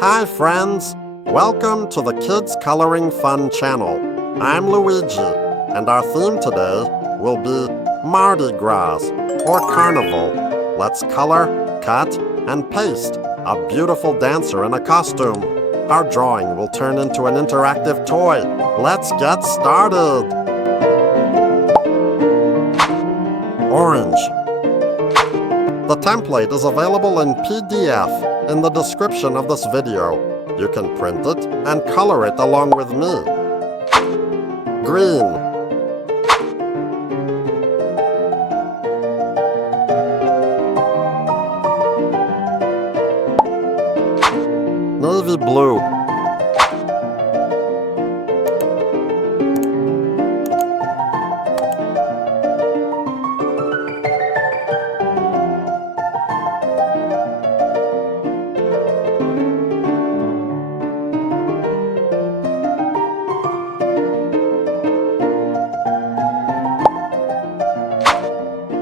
Hi friends! Welcome to the Kids Coloring Fun channel. I'm Luigi, and our theme today will be Mardi Gras, or Carnival. Let's color, cut, and paste a beautiful dancer in a costume. Our drawing will turn into an interactive toy. Let's get started! Orange. The template is available in PDF in the description of this video. You can print it and color it along with me. Green. Navy blue.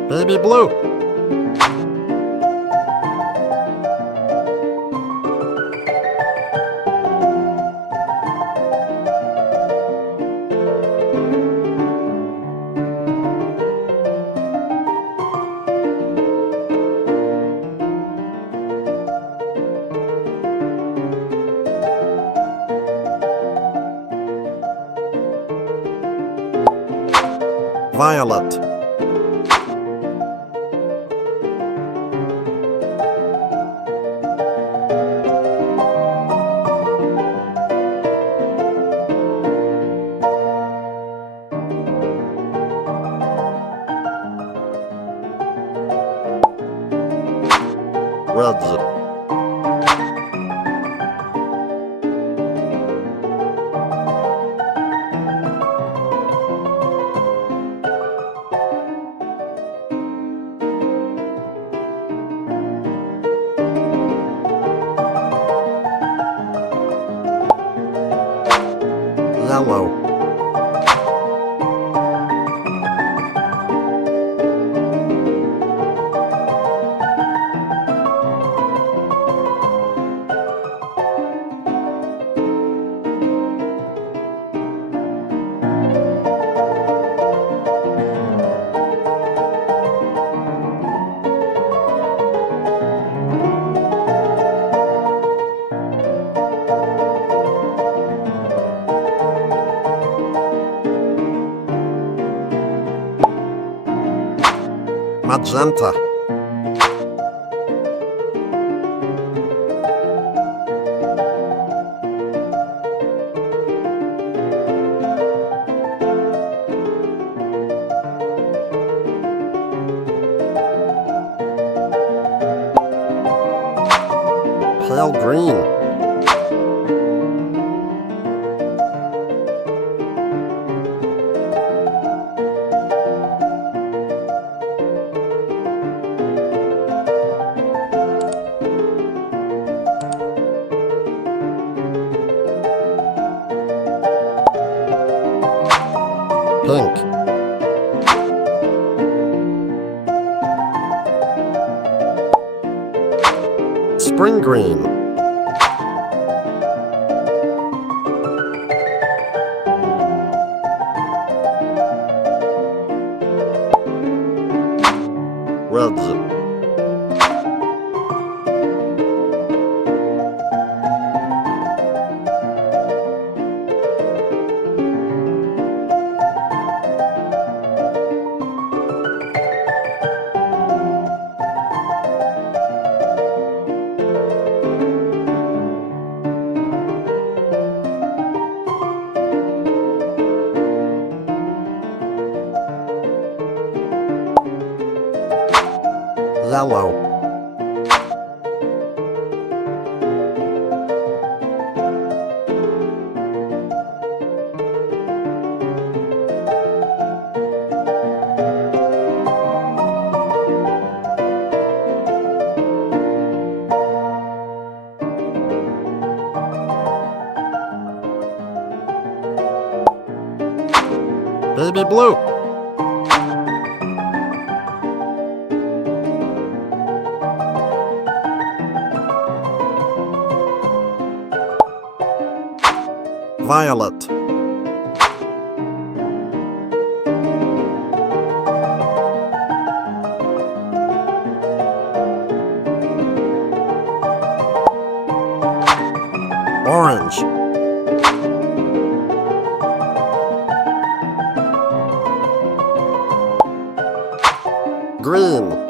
Baby blue. Violet. Red. Yellow. Magenta. Pale green. Pink. Spring green. Red. Yellow. Baby blue. Violet. Orange. Green.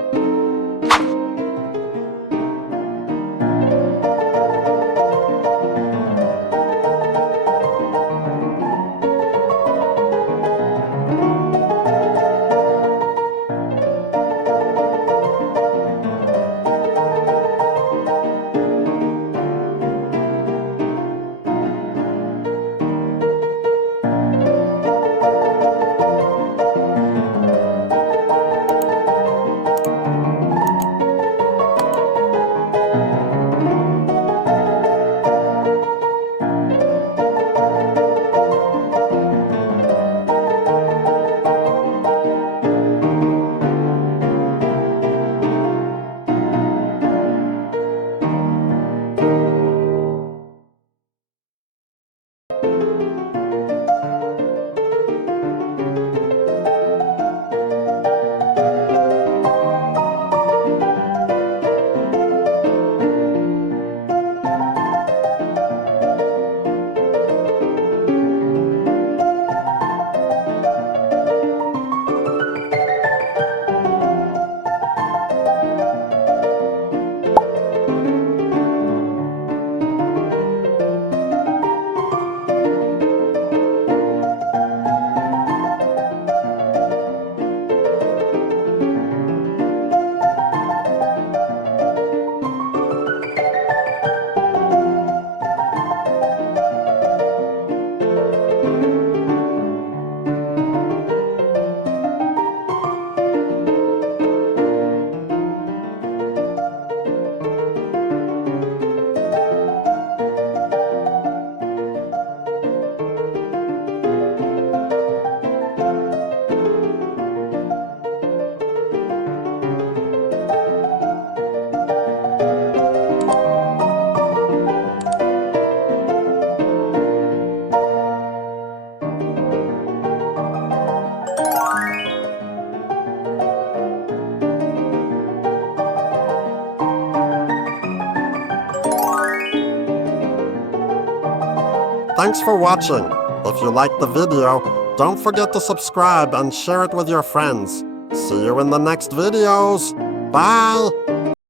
Thanks for watching. If you liked the video, don't forget to subscribe and share it with your friends. See you in the next videos. Bye!